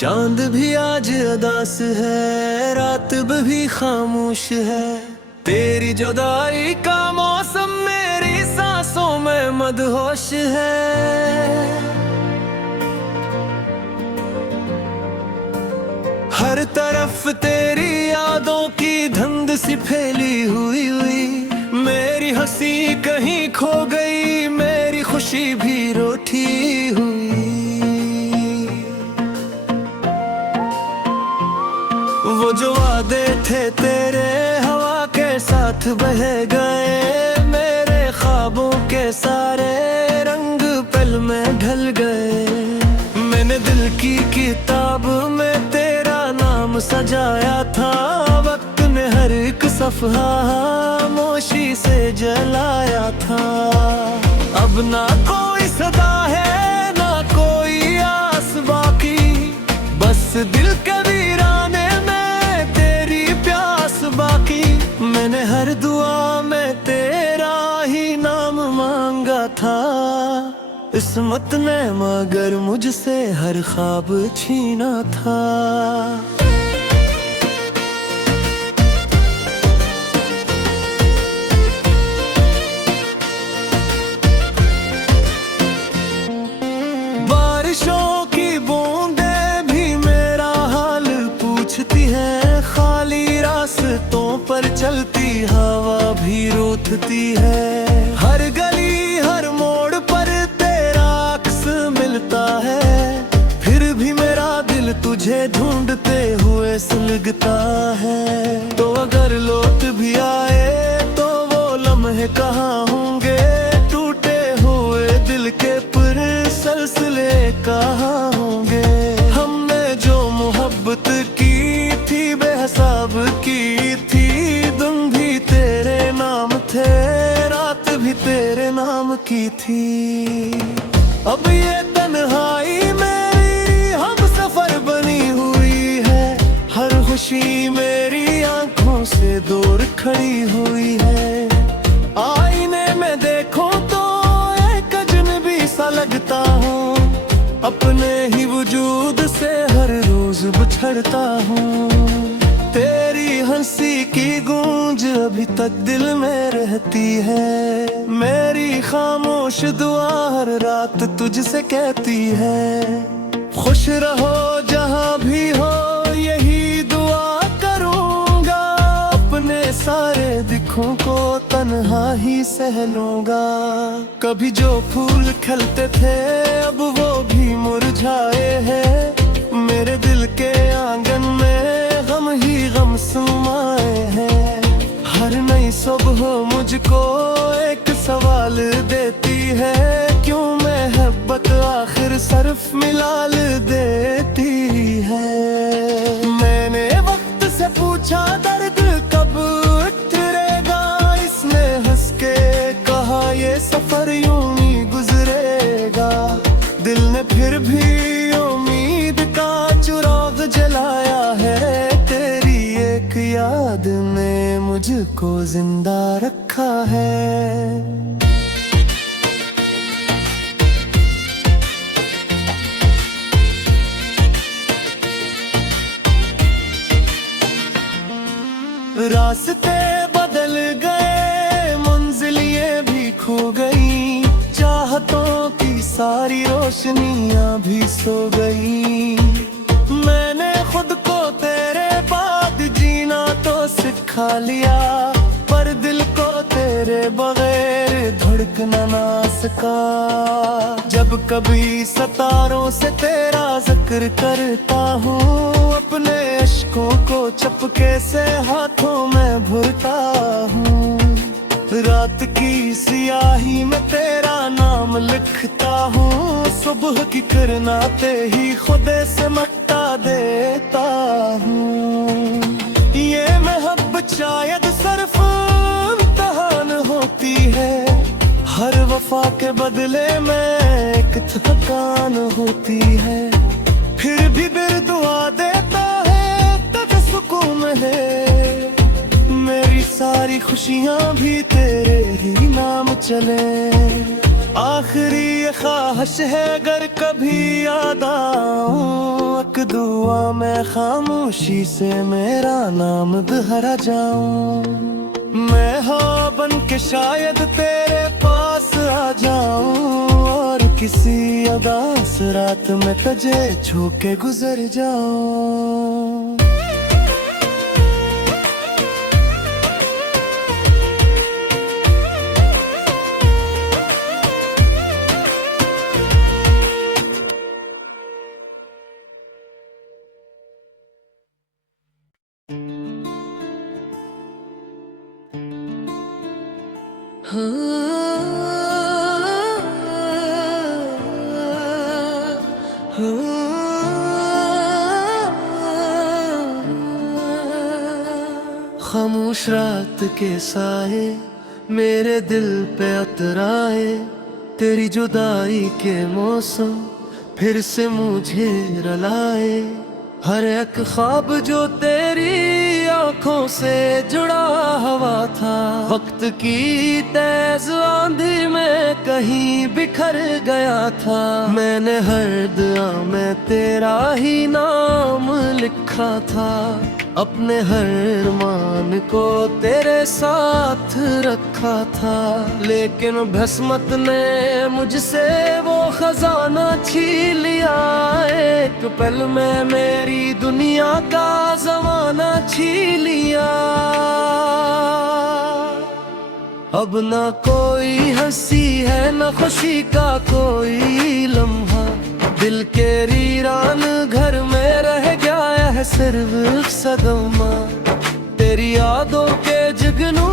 चांद भी आज अदास है, रात भी खामोश है। तेरी जुदाई का मौसम मेरी सांसों में मदहोश है। हर तरफ तेरी यादों की धुंध सी फैली हुई मेरी हंसी कहीं खो गई, मेरी खुशी भी रूठी हुई। वो जो वादे थे तेरे हवा के साथ बह गए, मेरे ख्वाबों के सारे रंग पल में ढल गए। मैंने दिल की किताब में तेरा नाम सजाया था, वक्त ने हर एक सफ़हा खामोशी से जलाया था। अब ना कोई सदा है ना कोई आस बाकी, बस दिल के वीराने में तेरी प्यास बाकी। मैंने हर दुआ में तेरा ही नाम मांगा था, किस्मत ने मगर मुझसे हर ख्वाब छीना था। बारिशों की बूंदें भी मेरा हाल पूछती है, खाली रास्तों पर चलती हवा भी रूठती है। हर गली हर मोड़ पर तेरा अक्स मिलता है, फिर भी मेरा दिल तुझे ढूंढते हुए सुलगता है। तो अगर लौट भी आए तो वो लम्हे कहाँ होंगे, टूटे हुए दिल के सिलसिले कहाँ होंगे। हमने जो मोहब्बत की थी बेहिसाब की थी, दिन भी तेरे नाम थे रात भी तेरे नाम की थी। अब ये तन्हाई मेरी हम सफर बनी हुई है, हर खुशी मेरी आंखों से दूर खड़ी हुई है। आईने में देखो तो एक अजनबी सा लगता हूँ, अपने ही वजूद से हर रोज बिछड़ता हूँ। तेरी हंसी की गूंज अभी तक दिल में रहती है, मेरी खामोश दुआ हर रात तुझसे कहती है। खुश रहो जहाँ भी हो यही दुआ करूँगा, अपने सारे दुखों को तन्हा ही सह लूँगा। कभी जो फूल खिलते थे अब वो भी मुरझाए हैं, मेरे दिल के आंगन में गम ही गम समाए हैं। हर नई सुबह मुझको एक सवाल देती है, क्यों मोहब्बत आखिर सिर्फ मिलाल देती है। मैंने वक्त से पूछा दर्द कब उतरेगा, इसने हंस के कहा ये सफर यूं ही गुजरेगा। दिल ने फिर भी उम्मीद का चिराग जलाया है, तेरी एक याद ने मुझको जिंदा रखा है। रास्ते बदल गए मंजिल ये भी खो गई, चाहतों की सारी रोशनियां भी सो गई। मैंने खुद को तेरे बाद जीना तो सिखा लिया, पर दिल को तेरे बगैर धड़कना ना सका। जब कभी सितारों से तेरा जिक्र करता हूँ, अपने अश्कों को चपके से हाथों में भरता हूँ। रात की सियाही में तेरा नाम लिखता हूँ, सुबह की किरनाते ही खुदे से मट्टा देता हूँ। ये मोहब्बत शायद सिर्फ इम्तिहान होती है, हर वफा के बदले में एक थकान होती है। फिर भी दिल दुआ देता है तब सुकून है, मेरी सारी खुशियाँ भी तेरे ही नाम चले। आखिरी ये ख्वाहिश है अगर कभी याद आऊं, एक दुआ मैं खामोशी से मेरा नाम दोहरा जाऊं। मैं हवा बन के शायद तेरे पास आ जाऊं, और किसी उदास रात में तुझे छू के गुजर जाऊं। खामोश रात के साए मेरे दिल पे उतराए, तेरी जुदाई के मौसम फिर से मुझे रुलाए। हर एक ख्वाब जो तेरी आंखों से जुड़ा हुआ था, वक्त की तेज आंधी में कहीं बिखर गया था। मैंने हर दुआ में तेरा ही नाम लिखा था, अपने हर मान को तेरे साथ रखा था। लेकिन भस्मत ने मुझसे वो खजाना छीन लिया, एक पल में मेरी दुनिया का जमाना छीन लिया। अब ना कोई हंसी है ना खुशी का कोई लम्हा, दिल के वीरान घर में रह गया है सिर्फ सदमा। तेरी यादों के जुगनू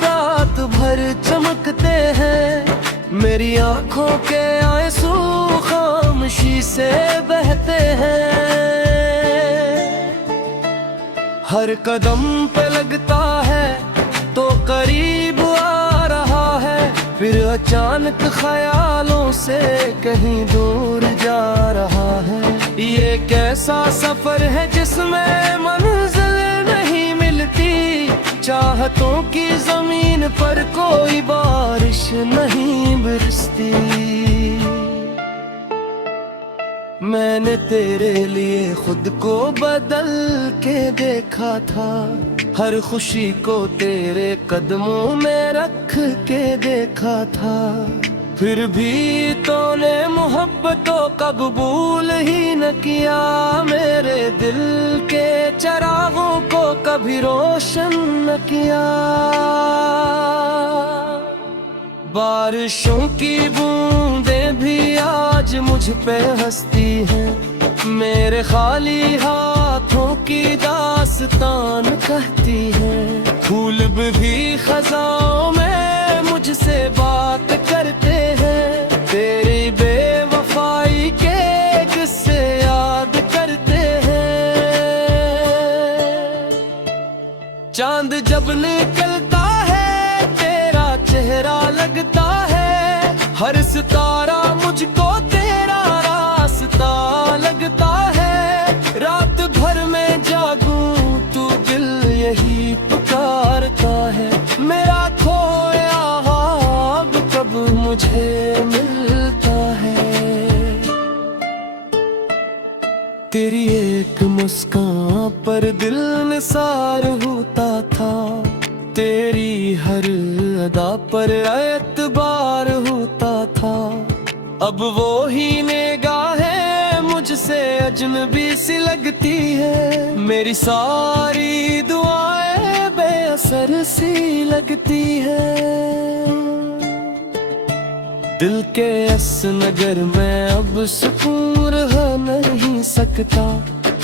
रात भर चमकते हैं, मेरी आंखों के आंसू खामोशी से बहते हैं। हर कदम पे लगता है तो करीब आ रहा है, फिर अचानक ख्यालों से कहीं दूर जा रहा है। ये कैसा सफर है जिसमें मंजिल नहीं मिलती, चाहतों की जमीन पर कोई बारिश नहीं बरसती। मैंने तेरे लिए खुद को बदल के देखा था, हर खुशी को तेरे कदमों में रख के देखा था। फिर भी तूने मोहब्बतों का कबूल ही न किया, मेरे दिल के चिरागों को कभी रोशन न किया। बारिशों की बूंदें भी आज मुझ पे हंसती हैं, मेरे खाली हाथों की दास्तान कहती है। फूल भी खजाओं में मुझसे बात करते हैं, तेरी बेवफाई के किस्से याद करते हैं। चांद जब निकलता है तेरा चेहरा लगता है, हर सितारा मुझको तेरा रास्ता लगता है। रात भर में जागूं तू दिल यही पुकारता है, मेरा खोया ख्वाब कब मुझे मिलता है। तेरी एक मुस्कान पर दिल निसार होता था, तेरी हर अदा पर एतबार होता था। अब वो ही निगाहें मुझसे अजनबी सी लगती है, मेरी सारी दुआएं बेअसर सी लगती है। दिल के इस नगर में अब सुकून रह नहीं सकता,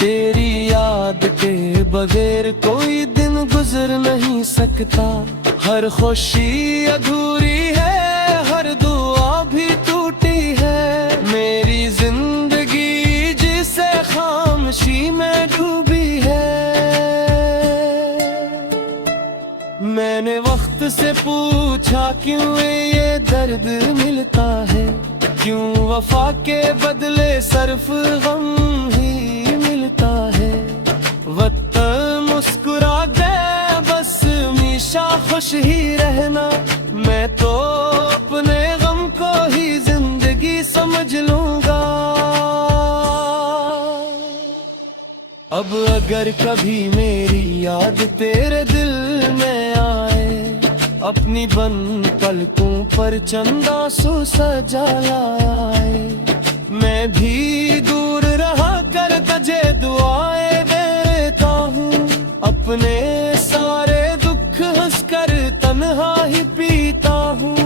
तेरी याद के बगैर कोई दिन गुजर नहीं सकता। हर खुशी अधूरी है, हर दुआ भी टूटी है, मेरी जिंदगी जिसे खामोशी में डूबी है। मैंने वक्त से पूछा क्यों ये दर्द मिलता है, क्यों वफा के बदले सिर्फ गम ही मिलता है। वक्त मुस्कुरा दे बस हमेशा खुश ही रहना, मैं तो अपने गम को ही अब अगर कभी मेरी याद तेरे दिल में आए, अपनी बन पलकों पर चंदा सो सजा लाए, मैं भी दूर रहा कर तुझे दुआएं देता हूँ। अपने सारे दुख हंसकर तन्हा ही पीता हूँ।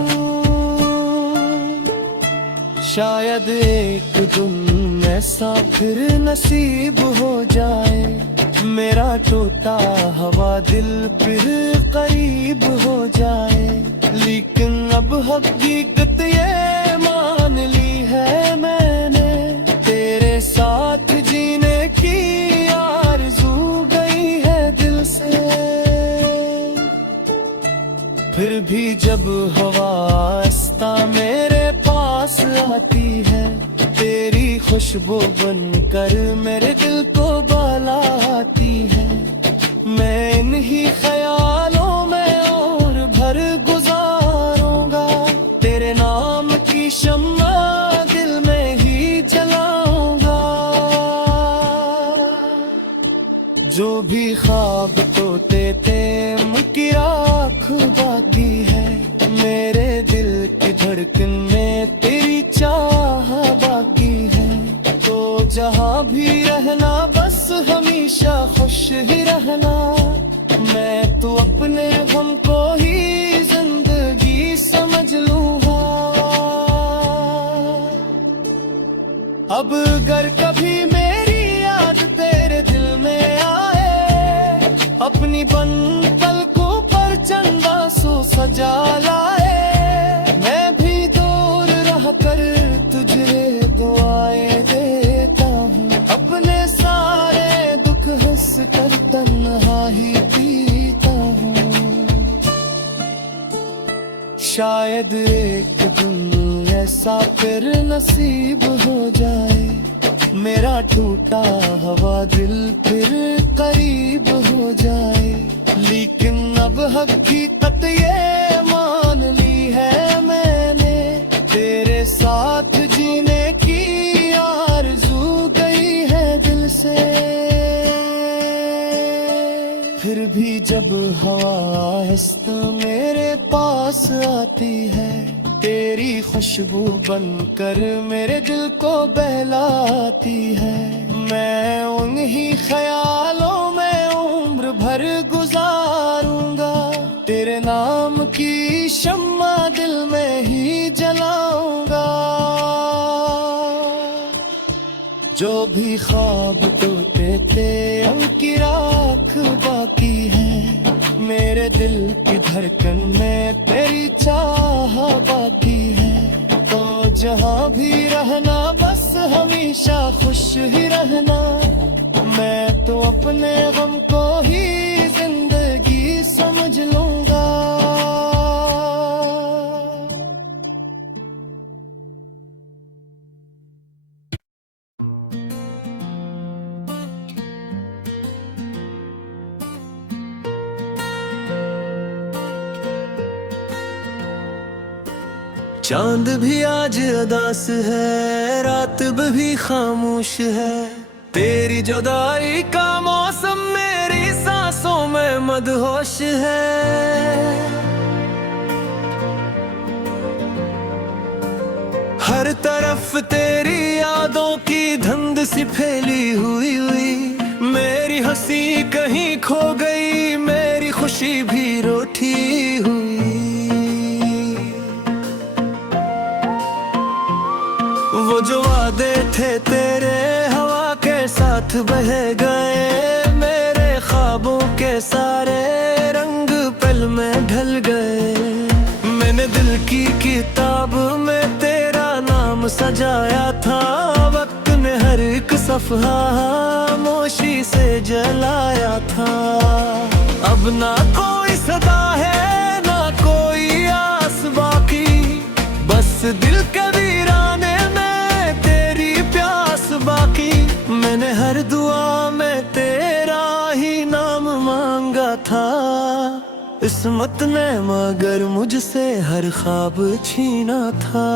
शायद एक दिन ऐसा फिर नसीब हो जाए, मेरा टूटा हुआ दिल फिर करीब हो जाए। लेकिन अब हकीकत ये मान ली है मैंने, तेरे साथ जीने की आरज़ू गई है दिल से। फिर भी जब हवा आस्ता मेरे पास आती है, तेरी खुशबू बनकर मेरे दिल को बहलाती है। मैं इन्हीं ख्यालों में और भर गुजारूंगा, तेरे नाम की शम्मा दिल में ही जलाऊंगा। जो भी ख्वाब तोते थे उनकी आँख बाकी है, मेरे दिल की धड़कन में तेरी चाह बाकी है। तो जहाँ भी रहना बस हमेशा खुश ही रहना, मैं तो अपने गम को ही जिंदगी समझ लूंगा। अब अगर कभी मेरी याद तेरे दिल में आए, अपनी बन पलकों पर चंदा सो सजा लाए, मैं भी दूर रह कर तुझे दुआएं देता हूँ। अपने सारे दुख हंस कर तन्हा ही पीता हूँ। शायद एक दिन ऐसा फिर नसीब हो जाए, मेरा टूटा हुआ दिल फिर करीब हो जाए। लेकिन अब हकीकत ये मान ली है मैंने, तेरे साथ जीने की आरज़ू गई है दिल से। फिर भी जब हवा आहिस्ता मेरे पास आती है, तेरी खुशबू बनकर मेरे दिल को बहलाती है। मैं उन्हीं ख्यालों में उम्र भर गुजारूंगा, तेरे नाम की शम्मा दिल में ही जलाऊंगा। जो भी ख्वाब टूटे थे उनकी राख बाकी है, मेरे दिल की धड़कन में तेरी चाह बाकी है। तो जहाँ भी रहना बस हमेशा खुश ही रहना, मैं तो अपने गम को ही जिंदगी समझ लूंगा। चांद भी आज अदास है, रात भी खामोश है, तेरी जुदाई का मौसम मेरी सांसों में मदहोश है। हर तरफ तेरी यादों की धुंध सी फैली हुई हुई, मेरी हंसी कहीं खो गई, मेरी खुशी भी रूठी हुई। वो जो वादे थे तेरे हवा के साथ बह गए, मेरे ख्वाबों के सारे रंग पल में ढल गए। मैंने दिल की किताब में तेरा नाम सजाया था, वक्त ने हर एक सफ़हा खामोशी से जलाया था। अब ना कोई सदा है ना कोई आस बाकी, बस दिल के वीराने बाकी। मैंने हर दुआ में तेरा ही नाम मांगा था, किस्मत ने मगर मुझसे हर ख्वाब छीना था।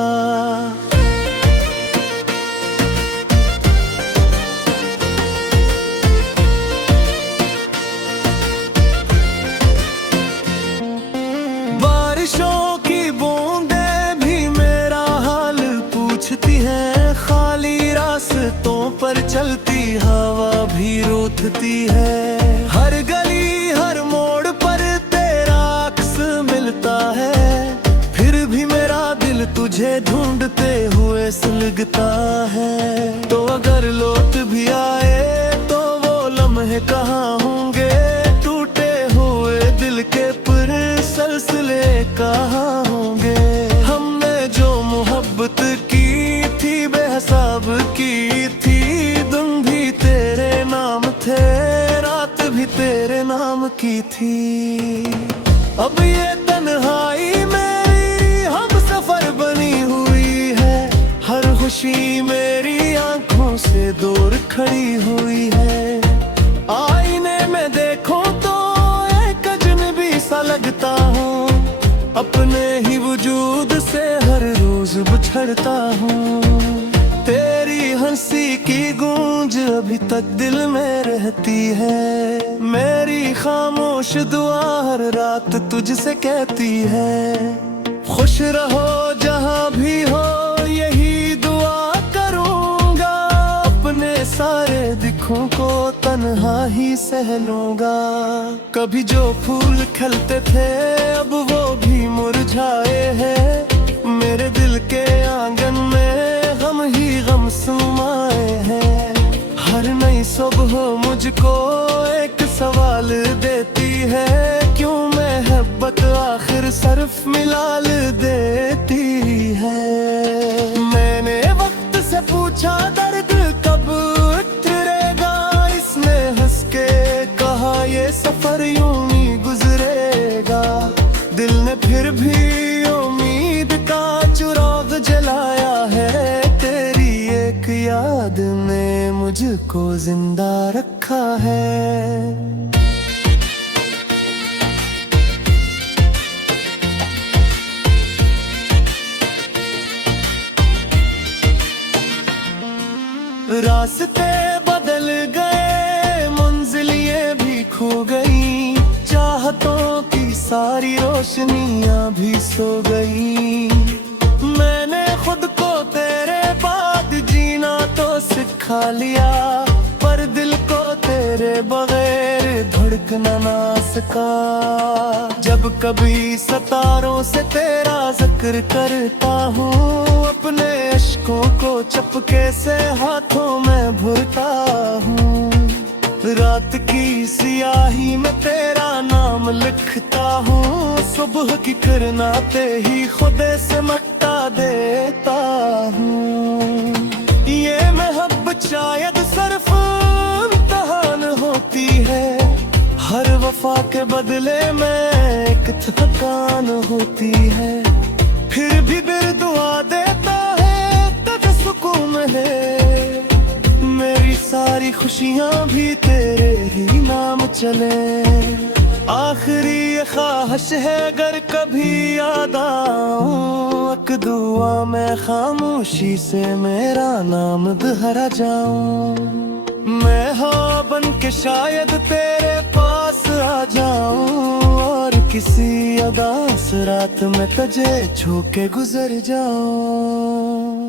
उठती है। हर गली हर मोड़ पर तेरा अक्स मिलता है, फिर भी मेरा दिल तुझे ढूंढते हुए सुलगता है। तो अगर लौट भी आए तो वो लम्हे कहाँ होंगे, टूटे हुए दिल के सिलसिले कहाँ होंगे। हमने जो मोहब्बत की थी बेहिसाब की थी, दिन भी तेरे नाम थे, रात भी तेरे नाम की थी। अब ये तन्हाई मेरी हम सफर बनी हुई है, हर खुशी मेरी आंखों से दूर खड़ी हुई है। आईने में देखो तो एक अजनबी सा लगता हूँ, अपने ही वजूद से हर रोज बिछड़ता हूँ। तेरी हंसी की गूंज अभी तक दिल में रहती है, मेरी खामोश दुआ हर रात तुझसे कहती है। खुश रहो जहाँ भी हो यही दुआ करूँगा, अपने सारे दुखों को तन्हा ही सह लूँगा। कभी जो फूल खिलते थे अब वो भी मुरझाए हैं, मेरे दिल के आंगन में गम ही गम समाए हैं। हर नई सुबह मुझको एक सवाल देती है, क्यों मोहब्बत आखिर सिर्फ मिलाल देती है। मैंने वक्त से पूछा दर्द कब उतरेगा, इसने हंस के कहा ये सफर यूं ही गुजरेगा। दिल ने फिर भी उम्मीद का चिराग जलाया है, तेरी एक याद ने मुझको जिंदा रखा है। रास्ते बदल गए, मंजिलें भी खो गई, चाहतों की सारी रोशनियां भी सो गई। मैंने खुद को तेरे बाद जीना तो सिखा लिया, पर दिल को तेरे बगैर धड़कना ना सका। जब कभी सितारों से तेरा जिक्र करता हूँ, अपने अश्कों को चपके से हाथों में भरता हूँ। रात की सियाही में तेरा नाम लिखता हूँ, सुबह की किरनाते ही खुदे से मिटा देता हूँ। ये मोहब्बत शायद सिर्फ इम्तिहान होती है, हर वफा के बदले में एक थकान होती है। फिर भी दिल दुआ देता है तुझे सुकून है, मेरी सारी खुशियाँ भी तेरे ही नाम चले। आखिरी ये ख्वाहिश है अगर कभी याद आऊं, एक दुआ में खामोशी से मेरा नाम दोहरा जाऊं। मैं हाँ बन के शायद तेरे पास आ जाऊं, और किसी अदास रात में तुझे छू के गुजर जाऊं।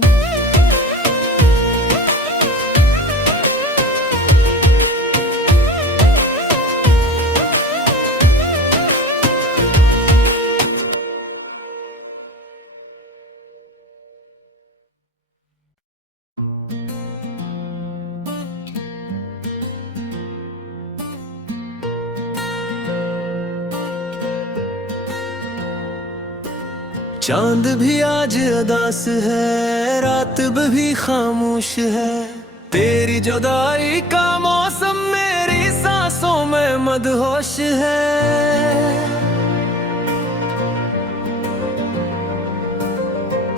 चांद भी आज अदास है, रात भी खामोश है, तेरी जुदाई का मौसम मेरी सांसों में मदहोश है।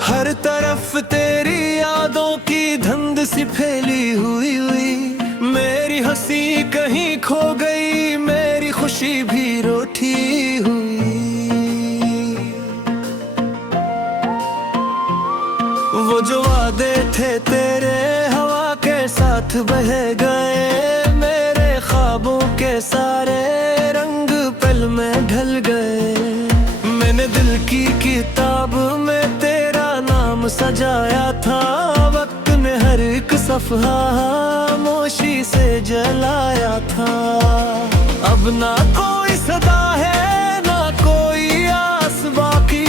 हर तरफ तेरी यादों की धुंध सी फैली हुई, मेरी हंसी कहीं खो गई, मेरी खुशी भी रूठी हुई। वो जो वादे थे तेरे हवा के साथ बह गए, मेरे ख्वाबों के सारे रंग पल में ढल गए। मैंने दिल की किताब में तेरा नाम सजाया था, वक्त ने हर एक सफहा खामोशी से जलाया था। अब ना कोई सदा है ना कोई आस बाकी,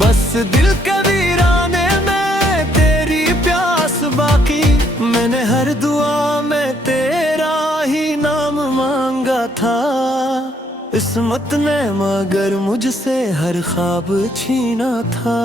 बस दिल के वीराने में तेरी प्यास बाकी। मैंने हर दुआ में तेरा ही नाम मांगा था, किस्मत ने मगर मुझसे हर ख्वाब छीना था।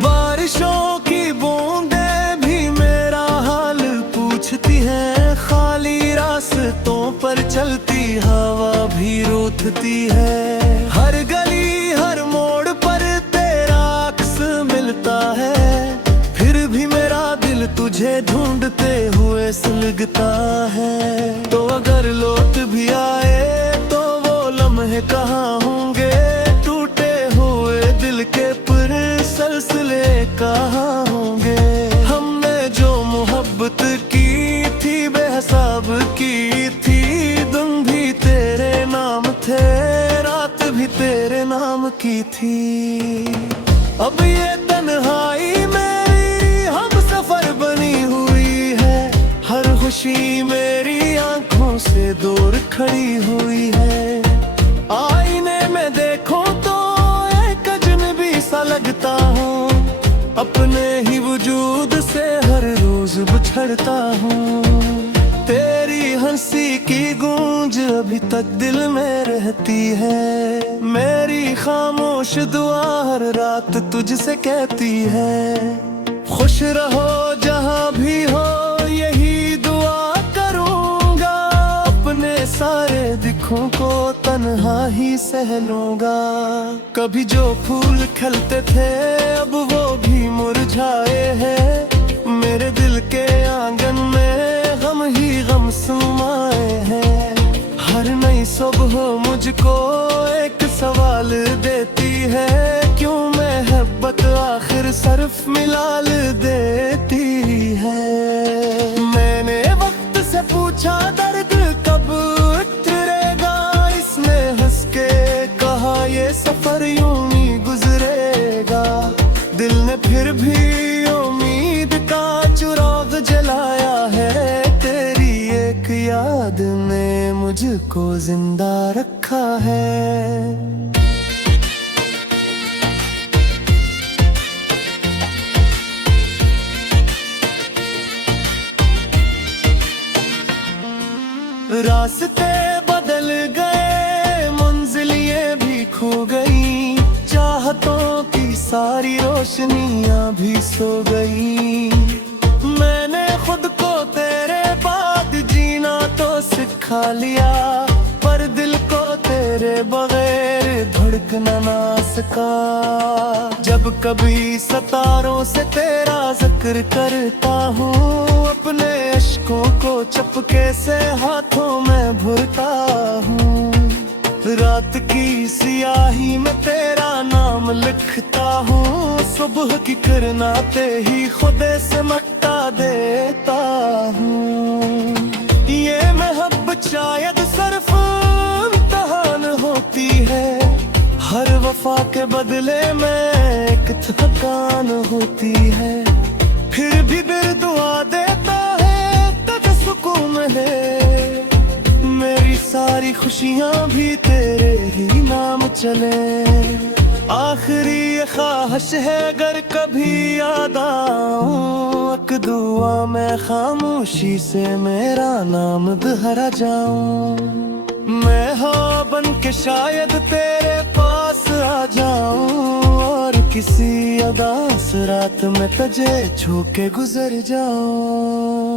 बारिशों की बूंदें भी मेरा हाल पूछती हैं, खाली रास्तों पर चलती हवा भी रूठती है। हर गली हर मोड़ पर तेरा अक्स मिलता है, फिर भी मेरा दिल तुझे ढूंढते हुए सुलगता है। तो अगर लौट भी आए तो वो लम्हे कहाँ होंगे, टूटे हुए दिल के सिलसिले कहाँ होंगे। हमने जो मोहब्बत की थी बेहिसाब की थी, दिन भी तेरे नाम थे रात भी तेरे नाम की थी। अब ये तन्हाई मेरी हम सफर बनी हुई है, हर खुशी मेरी आंखों से दूर खड़ी हुई है। आईने में देखो तो एक अजनबी सा लगता हूँ, अपने ही वजूद से हर रोज बिछड़ता हूँ। तेरी हंसी की गूंज अभी तक दिल में रहती है, मेरी खामोश दुआ हर रात तुझसे कहती है। खुश रहो जहाँ भी हो यही दुआ करूँगा, अपने सारे दुखों को तन्हा ही सह लूँगा। कभी जो फूल खिलते थे अब वो भी मुरझाए हैं, मेरे दिल के आंगन में गम ही गम समाए हैं। हर नई सुबह मुझको एक सवाल देती है, क्यों मोहब्बत आखिर सिर्फ मिलाल देती है। मैंने वक्त से पूछा दर्द कब उतरेगा, इसने हंस के कहा ये सफर यूं ही गुजरेगा। दिल ने फिर भी उम्मीद का चिराग जलाया है, तेरी एक याद ने मुझको जिंदा रखा है। रास्ते बदल गए मंजिल ये भी खो गई, चाहतों की सारी रोशनियां भी सो गई। मैंने खुद को तेरे बाद जीना तो सिखा लिया, पर दिल को तेरे बगैर धड़कना ना सका। जब कभी सितारों से तेरा जिक्र करता हूँ, अपने अश्कों को चपके से हाथों में भरता हूँ। रात की सियाही में तेरा नाम लिखता हूँ, सुबह की किरनाते ही खुदे से मिटा देता हूँ। ये मोहब्बत शायद सिर्फ इम्तिहान होती है, हर वफा के बदले में एक थकान होती है। फिर भी दिल दुआ देता है तक सुकून है, मेरी सारी खुशियाँ भी तेरे ही नाम चले। आखिरी ये ख्वाहिश है अगर कभी याद आऊं, एक दुआ में खामोशी से मेरा नाम दोहरा जाऊं। मैं हाँ बन के शायद तेरे पास आ जाऊं, और किसी अदास रात में तुझे छू के गुजर जाऊं।